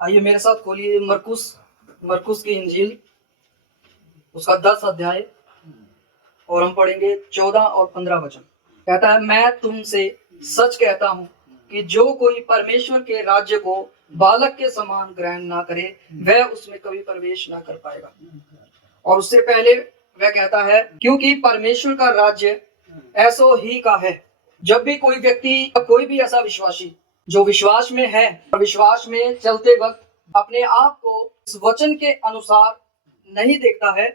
आइए मेरे साथ खोलिए मरकुस मरकुस की इंजील, उसका 10 अध्याय, और हम पढ़ेंगे 14 और 15 वचन। कहता है, मैं तुमसे सच कहता हूं कि जो कोई परमेश्वर के राज्य को बालक के समान ग्रहण ना करे, वह उसमें कभी प्रवेश ना कर पाएगा। और उससे पहले वह कहता है, क्योंकि परमेश्वर का राज्य ऐसो ही का है। जब भी कोई व्यक्ति, कोई भी ऐसा विश्वासी जो विश्वास में है और विश्वास में चलते वक्त अपने आप को इस वचन के अनुसार नहीं देखता है,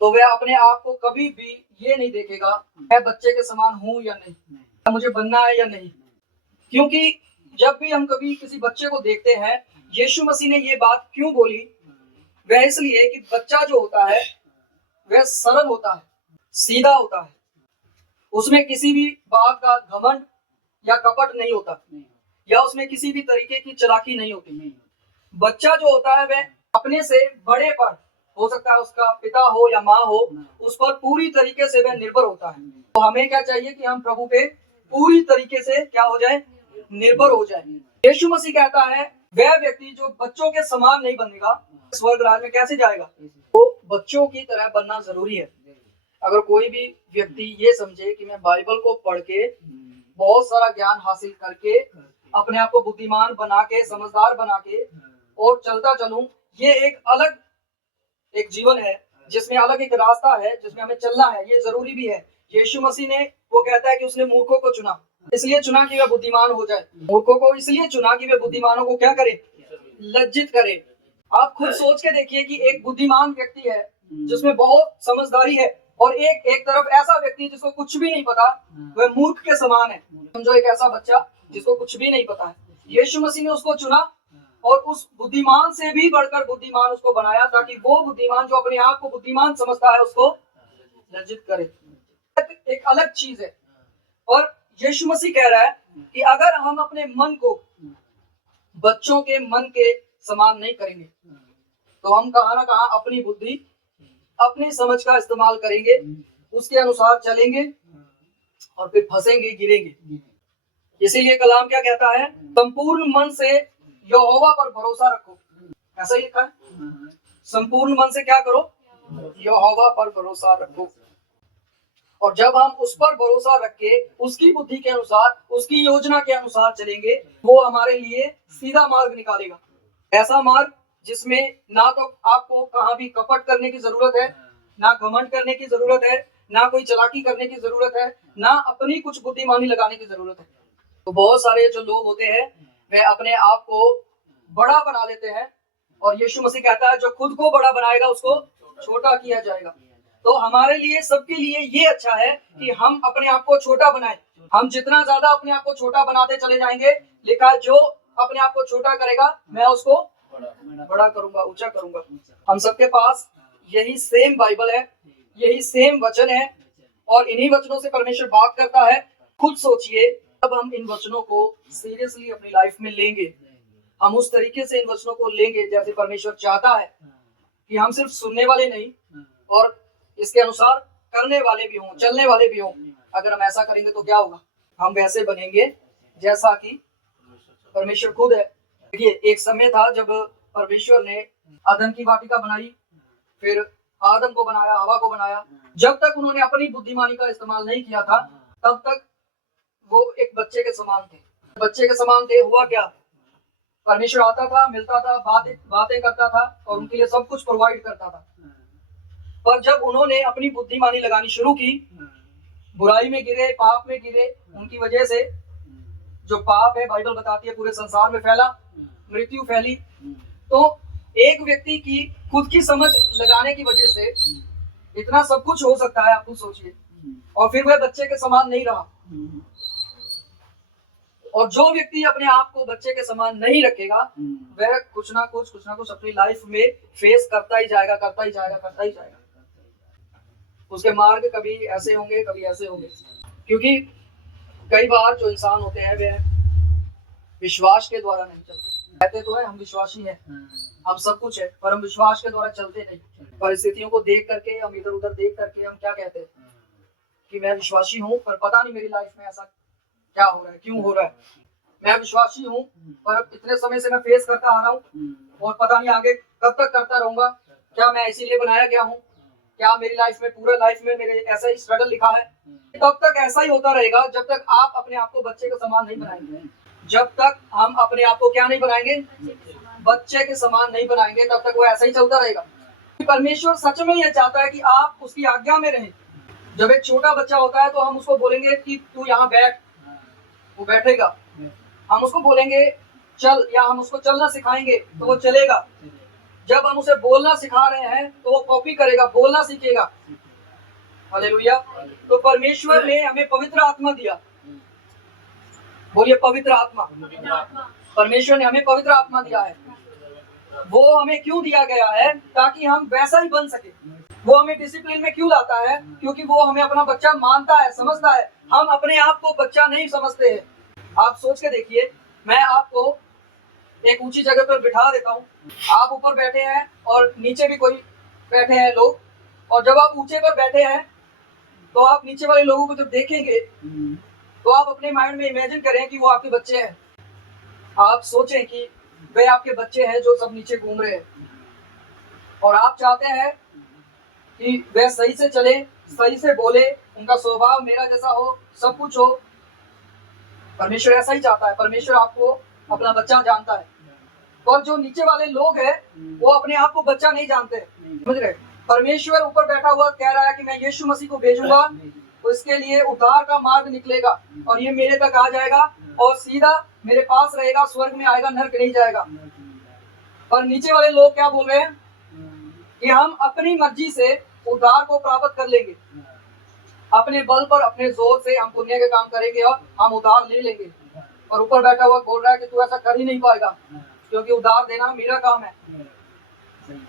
तो वह अपने आप को कभी भी ये नहीं देखेगा मैं बच्चे के समान हूं या नहीं, मुझे बनना है या नहीं। क्योंकि जब भी हम कभी किसी बच्चे को देखते हैं, यीशु मसीह ने ये बात क्यों बोली, वह इसलिए कि बच्चा जो होता है वह सरल होता है, सीधा होता है, उसमें किसी भी बात का घमंड या कपट नहीं होता, या उसमें किसी भी तरीके की चालाकी नहीं होती। बच्चा जो होता है वह अपने से बड़े पर, हो सकता है उसका पिता हो या माँ हो, उस पर पूरी तरीके से वह निर्भर होता है। तो हमें क्या चाहिए कि हम प्रभु पे पूरी तरीके से क्या हो जाए, निर्भर हो जाए। यीशु मसीह कहता है, वह व्यक्ति जो बच्चों के समान नहीं बनेगा, स्वर्ग राज्य में कैसे जाएगा। तो बच्चों की तरह बनना जरूरी है। अगर कोई भी व्यक्ति ये समझे कि मैं बाइबल को पढ़ के बहुत सारा ज्ञान हासिल करके अपने आप को बुद्धिमान बना के, समझदार बना के और चलता चलूं, ये एक अलग एक जीवन है जिसमें अलग एक रास्ता है जिसमें हमें चलना है, ये जरूरी भी है। यीशु मसीह ने, वो कहता है कि उसने मूर्खों को चुना, इसलिए चुना कि वह बुद्धिमान हो जाए। मूर्खों को इसलिए चुना कि वे बुद्धिमानों को क्या करे, लज्जित करे। आप खुद सोच के देखिए कि एक बुद्धिमान व्यक्ति है जिसमें बहुत समझदारी है, और एक तरफ ऐसा व्यक्ति जिसको कुछ भी नहीं पता, वह मूर्ख के समान है। समझो एक ऐसा बच्चा जिसको कुछ भी नहीं पता है, यीशु मसीह ने उसको चुना और उस बुद्धिमान से भी बढ़कर बुद्धिमान उसको बनाया, ताकि वो बुद्धिमान जो अपने आप को बुद्धिमान समझता है उसको लज्जित करे। एक अलग चीज है। और यीशु मसीह कह रहा है कि अगर हम अपने मन को बच्चों के मन के समान नहीं करेंगे, तो हम कहां ना कहां अपनी बुद्धि, अपनी समझ का इस्तेमाल करेंगे, उसके अनुसार चलेंगे और फिर फंसेंगे, गिरेंगे। इसीलिए कलाम क्या कहता है, संपूर्ण मन से यहोवा पर भरोसा रखो। ऐसा ही लिखा है, संपूर्ण मन से क्या करो, यहोवा पर भरोसा रखो। और जब हम उस पर भरोसा रख के उसकी बुद्धि के अनुसार, उसकी योजना के अनुसार चलेंगे, वो हमारे लिए सीधा मार्ग निकालेगा। ऐसा मार्ग जिसमें ना तो आपको कहां भी कपट करने की जरूरत है, ना घमंड करने की जरूरत है, ना कोई चालाकी करने की जरूरत है, ना अपनी कुछ बुद्धिमानी लगाने की जरूरत है। तो बहुत सारे जो लोग होते हैं वे अपने आप को बड़ा बना लेते हैं, और यीशु मसीह कहता है जो खुद को बड़ा बनाएगा उसको छोटा किया जाएगा। तो हमारे लिए, सबके लिए ये अच्छा है कि हम अपने आप को छोटा बनाएं। हम जितना ज्यादा अपने आप को छोटा बनाते चले जाएंगे, लिखा जो अपने आप को छोटा करेगा मैं उसको बड़ा करूंगा, ऊंचा करूंगा। हम सबके पास यही सेम बाइबल है, यही सेम वचन है, और इन्हीं वचनों से परमेश्वर बात करता है। खुद सोचिए, अब हम इन वचनों को सीरियसली अपनी लाइफ में लेंगे, हम उस तरीके से इन वचनों को लेंगे जैसे परमेश्वर चाहता है, कि हम सिर्फ सुनने वाले नहीं और इसके अनुसार करने वाले भी हों, चलने वाले भी हों। अगर हम ऐसा करेंगे तो क्या होगा, हम वैसे बनेंगे जैसा कि परमेश्वर खुद है। देखिए, एक समय था जब परमेश्वर ने अदन की वाटिका बनाई, फिर आदम को बनाया, हवा को बनाया। जब तक उन्होंने अपनी बुद्धिमानी का इस्तेमाल नहीं किया था, तब तक वो एक बच्चे के समान थे। बच्चे के समान थे, हुआ क्या, परमेश्वर आता था, मिलता था, बातें करता था और उनके लिए सब कुछ प्रोवाइड करता था। पर जब उन्होंने अपनी बुद्धिमानी लगानी शुरू की, बुराई में गिरे, पाप में गिरे, उनकी वजह से जो पाप है, बाइबल बताती है, पूरे संसार में फैला, मृत्यु फैली। तो एक व्यक्ति की खुद की समझ लगाने की वजह से इतना सब कुछ हो सकता है, आप खुद सोचिए। और फिर वह बच्चे के समान नहीं रहा। और जो व्यक्ति अपने आप को बच्चे के समान नहीं रखेगा, वह कुछ ना कुछ अपनी लाइफ में फेस करता ही जाएगा, करता ही जाएगा। उसके मार्ग कभी ऐसे होंगे, कभी ऐसे होंगे। क्योंकि कई बार जो इंसान होते हैं वे विश्वास के द्वारा नहीं चलते। कहते तो है हम विश्वासी हैं, हम सब कुछ है, पर हम विश्वास के द्वारा चलते नहीं। परिस्थितियों को देख करके, हम इधर उधर देख करके हम क्या कहते हैं कि मैं विश्वासी हूँ, पर पता नहीं मेरी लाइफ में ऐसा क्या हो रहा है, क्यों हो रहा है। मैं विश्वासी हूँ, पर इतने समय से मैं फेस करता आ रहा हूँ और पता नहीं आगे कब तक करता रहूंगा। क्या मैं इसीलिए बनाया गया हूँ? क्या मेरी लाइफ में, पूरा लाइफ में मेरे ऐसा ही स्ट्रगल लिखा है? तब तक ऐसा ही होता रहेगा जब तक आप अपने आप को बच्चे के समान नहीं बनाएंगे। जब तक हम अपने आप को क्या नहीं बनाएंगे, बच्चे के समान नहीं बनाएंगे, तब तक वो ऐसा ही चलता रहेगा। परमेश्वर सच में यह चाहता है कि आप उसकी आज्ञा में रहें। जब एक छोटा बच्चा होता है तो हम उसको बोलेंगे कि तू यहाँ बैठ, वो बैठेगा। हम उसको बोलेंगे चल, या हम उसको चलना सिखाएंगे तो वो चलेगा। जब हम उसे बोलना सिखा रहे हैं तो वो कॉपी करेगा, बोलना सीखेगा। हालेलुया। तो परमेश्वर ने हमें पवित्र आत्मा दिया। बोलिए पवित्र आत्मा। परमेश्वर ने हमें पवित्र आत्मा दिया है। वो हमें क्यों दिया गया है? ताकि हम वैसा ही बन सके। वो हमें डिसिप्लिन में क्यों लाता है? क्योंकि वो हमें अपना बच्चा मानता है, समझता है। हम अपने आप को बच्चा नहीं समझते हैं। आप सोच के देखिए, मैं आपको एक ऊंची जगह पर बिठा देता हूँ, आप ऊपर बैठे हैं और नीचे भी कोई बैठे हैं लोग, और जब आप ऊंचे पर बैठे हैं तो आप नीचे वाले लोगों को जब देखेंगे तो आप अपने माइंड में इमेजिन करें कि वो आपके बच्चे हैं। आप सोचें कि वे आपके बच्चे हैं जो सब नीचे घूम रहे हैं, और आप चाहते हैं कि वे सही से चले, सही से बोले, उनका स्वभाव मेरा जैसा हो, सब कुछ हो। परमेश्वर ऐसा ही चाहता है। परमेश्वर आपको अपना बच्चा जानता है। और जो नीचे वाले लोग हैं वो अपने आप को बच्चा नहीं जानते, समझ रहे? परमेश्वर ऊपर बैठा हुआ कह रहा है कि मैं यीशु मसीह को भेजूंगा, तो इसके लिए उद्धार का मार्ग निकलेगा और ये मेरे तक आ जाएगा और सीधा मेरे पास रहेगा, स्वर्ग में आएगा, नरक नहीं जाएगा। पर नीचे वाले लोग क्या बोल रहे हैं कि हम अपनी मर्जी से उद्धार को प्राप्त कर लेंगे, अपने बल पर, अपने जोर से हम पुण्य के काम करेंगे और हम उद्धार ले लेंगे। और ऊपर बैठा हुआ बोल रहा है कि तू ऐसा कर ही नहीं पाएगा, क्योंकि उद्धार देना मेरा काम है।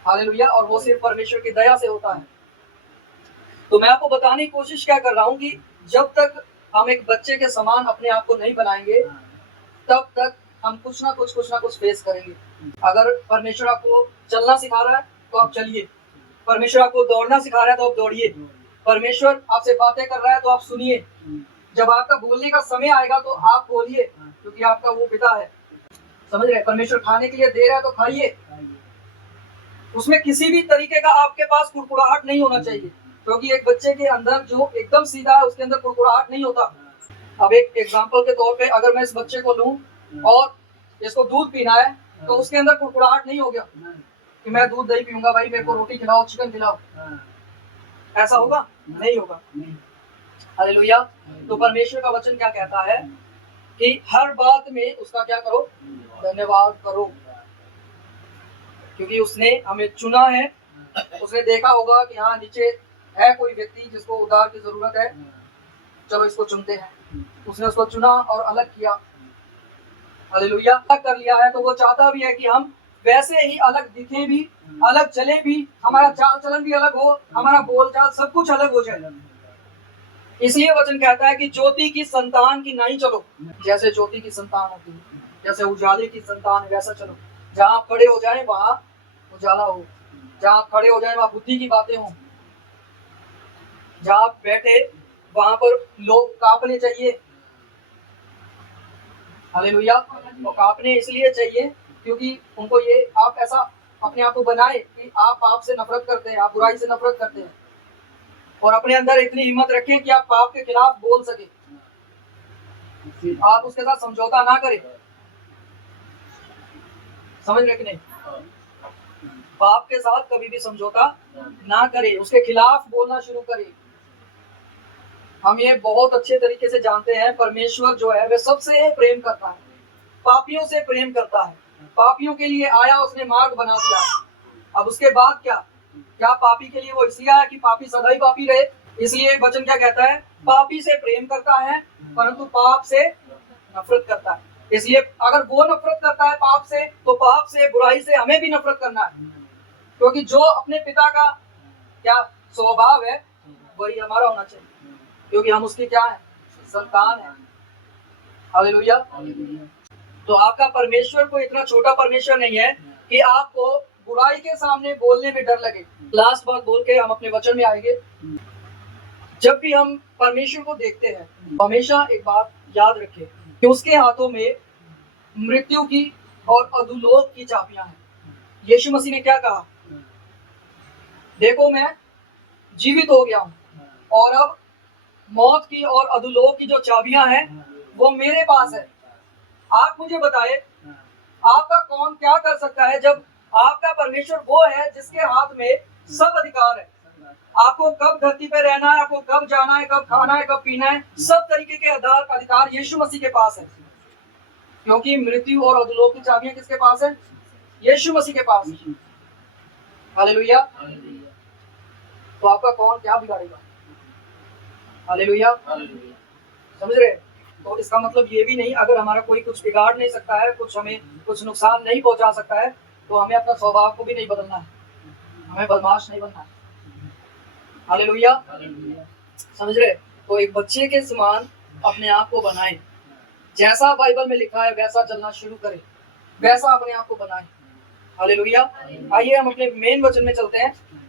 हालेलुया। और वो सिर्फ परमेश्वर की दया से होता है। तो मैं आपको बताने की कोशिश क्या कर रहा हूँ कि जब तक हम एक बच्चे के समान अपने आप को नहीं बनाएंगे, तब तक हम कुछ ना कुछ फेस करेंगे। अगर परमेश्वर आपको चलना सिखा रहा है तो आप चलिए। परमेश्वर आपको दौड़ना सिखा रहा है तो आप दौड़िए। परमेश्वर आपसे बातें कर रहा है तो आप सुनिए। जब आपका बोलने का समय आएगा तो आप बोलिए, क्योंकि आपका वो पिता है, समझ रहे? परमेश्वर खाने के लिए दे रहा है तो खाइए। उसमें किसी भी तरीके का आपके पास कुड़कुड़ाहट नहीं होना चाहिए, क्योंकि एक बच्चे के अंदर जो एकदम सीधा है उसके अंदर कुड़कुड़ाहट नहीं होता। अब एक एग्जांपल के तौर पे अगर मैं इस बच्चे को लूं और इसको दूध पीना है तो उसके अंदर कुड़कुड़ाहट नहीं हो गया कि मैं दूध नहीं पीऊंगा, भाई मेरे को रोटी खिलाओ, चिकन खिलाओ। ऐसा होगा? नहीं होगा। हालेलुया। तो परमेश्वर का वचन क्या कहता है कि हर बात में उसका क्या करो? धन्यवाद करो, क्योंकि उसने हमें चुना है। उसने देखा होगा कि हाँ नीचे है कोई व्यक्ति जिसको उद्धार की जरूरत है, चलो इसको चुनते हैं। उसने उसको चुना और अलग किया। हालेलुया। अलग कर लिया है तो वो चाहता भी है कि हम वैसे ही अलग दिखें भी, अलग चले भी, हमारा चाल चलन भी अलग हो, हमारा बोलचाल सब कुछ अलग हो जाए। इसलिए वचन कहता है कि ज्योति की संतान की नहीं चलो, जैसे ज्योति की संतान होती है, जैसे उजाले की संतान वैसा चलो। जहाँ आप खड़े हो जाए वहां उजाला हो, जहाँ आप खड़े हो जाए वहां बुद्धि की बातें हो, जहाँ आप बैठे वहां पर लोग कांपने चाहिए। हालेलुया। तो कांपने इसलिए चाहिए क्योंकि उनको ये आप ऐसा अपने आप को बनाए कि आप पाप से नफरत करते हैं, आप बुराई से नफरत करते हैं, और अपने अंदर इतनी हिम्मत रखें कि आप पाप के खिलाफ बोल सके, आप उसके साथ समझौता ना करें। समझ रहे कि नहीं? पाप के साथ कभी भी समझौता ना करें, उसके खिलाफ बोलना शुरू करें। हम ये बहुत अच्छे तरीके से जानते हैं, परमेश्वर जो है वह सबसे प्रेम करता है, पापियों से प्रेम करता है। पापियों के लिए आया, उसने मार्ग बना दिया। अब उसके बाद क्या पापी के लिए वो इसलिए आया कि पापी सदा ही पापी रहे? इसलिए वचन क्या कहता है? पापी से प्रेम करता है परंतु पाप से नफरत करता है। इसलिए अगर वो नफरत करता है पाप से, तो पाप से, बुराई से हमें भी नफरत करना है, क्योंकि जो अपने पिता का क्या स्वभाव है वही हमारा होना चाहिए, क्योंकि हम उसकी क्या है? संतान है। हालेलुया। तो आपका परमेश्वर कोई इतना छोटा परमेश्वर नहीं है कि आपको बुराई के सामने बोलने में डर लगे। लास्ट बात बोल के हम अपने वचन में आएंगे। जब भी हम परमेश्वर को देखते हैं, हमेशा एक बात याद रखें कि उसके हाथों में मृत्यु की और अधोलोक की चाबियां हैं। यीशु मसीह ने क्या कहा? देखो मैं जीवित हो गया हूं और अब मौत की और अधोलोक की जो चाबियां हैं वो मेरे पास है। आप मुझे बताए आपका कौन क्या कर सकता है जब आपका परमेश्वर वो है जिसके हाथ में सब अधिकार है। आपको कब धरती पे रहना है, आपको कब जाना है, कब खाना है, कब पीना है, सब तरीके के अधिकार यीशु मसीह के पास है। क्योंकि मृत्यु और अधोलोक की चाबियां किसके पास है? यीशु मसीह के पास है। हालेलुया। तो आपका कौन क्या बिगाड़ेगा? हालेलुया। समझ रहे? तो इसका मतलब ये भी नहीं, अगर हमारा कोई कुछ बिगाड़ नहीं सकता है, कुछ हमें कुछ नुकसान नहीं पहुंचा सकता है, तो हमें अपना स्वभाव को भी नहीं बदलना है, हमें बदमाश नहीं बनना है। हालेलुया। समझ रहे? तो एक बच्चे के समान अपने आप को बनाए, जैसा बाइबल में लिखा है वैसा चलना शुरू करें, वैसा अपने आप को बनाए। हालेलुया। आइए हम अपने मेन वचन में चलते हैं।